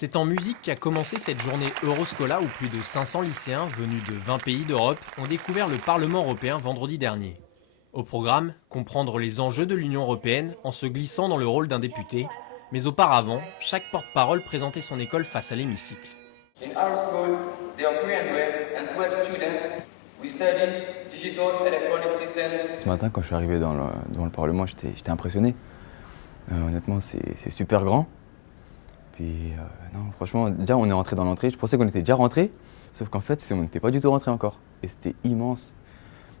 C'est en musique qu'a commencé cette journée Euroscola où plus de 500 lycéens venus de 20 pays d'Europe ont découvert le Parlement européen vendredi dernier. Au programme, comprendre les enjeux de l'Union européenne en se glissant dans le rôle d'un député, mais auparavant, chaque porte-parole présentait son école face à l'hémicycle. In our school, there are 312 students. We study digital electronic systems. Ce matin, quand je suis arrivé devant le Parlement, j'étais impressionné. Honnêtement, c'est super grand. Puis, non, franchement, déjà, on est rentré dans l'entrée. Je pensais qu'on était déjà rentré, sauf qu'en fait, on n'était pas du tout rentré encore. Et c'était immense.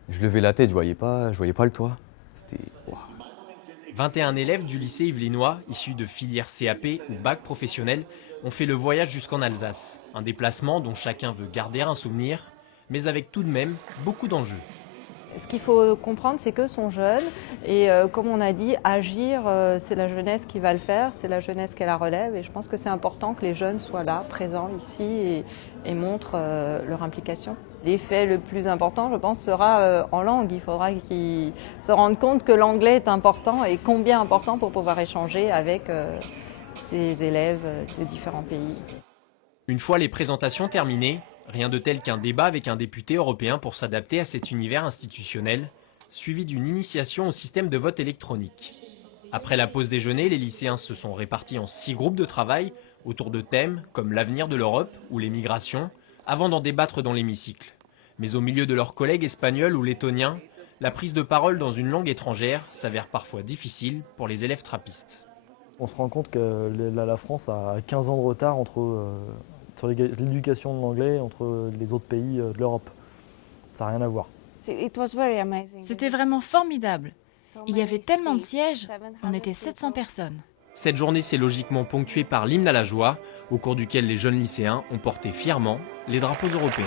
Je levais la tête, je voyais pas le toit. C'était... Wow. 21 élèves du lycée yvelinois, issus de filières CAP ou bac professionnel, ont fait le voyage jusqu'en Alsace. Un déplacement dont chacun veut garder un souvenir, mais avec tout de même beaucoup d'enjeux. Ce qu'il faut comprendre, c'est qu'eux sont jeunes et comme on a dit, agir, c'est la jeunesse qui va le faire, c'est la jeunesse qui la relève et je pense que c'est important que les jeunes soient là, présents ici et montrent leur implication. L'effet le plus important, je pense, sera en langue. Il faudra qu'ils se rendent compte que l'anglais est important et combien important pour pouvoir échanger avec ces élèves de différents pays. Une fois les présentations terminées, rien de tel qu'un débat avec un député européen pour s'adapter à cet univers institutionnel, suivi d'une initiation au système de vote électronique. Après la pause déjeuner, les lycéens se sont répartis en 6 groupes de travail autour de thèmes comme l'avenir de l'Europe ou les migrations, avant d'en débattre dans l'hémicycle. Mais au milieu de leurs collègues espagnols ou lettoniens, la prise de parole dans une langue étrangère s'avère parfois difficile pour les élèves trappistes. On se rend compte que la France a 15 ans de retard sur l'éducation de l'anglais entre les autres pays de l'Europe. Ça n'a rien à voir. C'était vraiment formidable. Il y avait tellement de sièges, on était 700 personnes. Cette journée s'est logiquement ponctuée par l'hymne à la joie, au cours duquel les jeunes lycéens ont porté fièrement les drapeaux européens.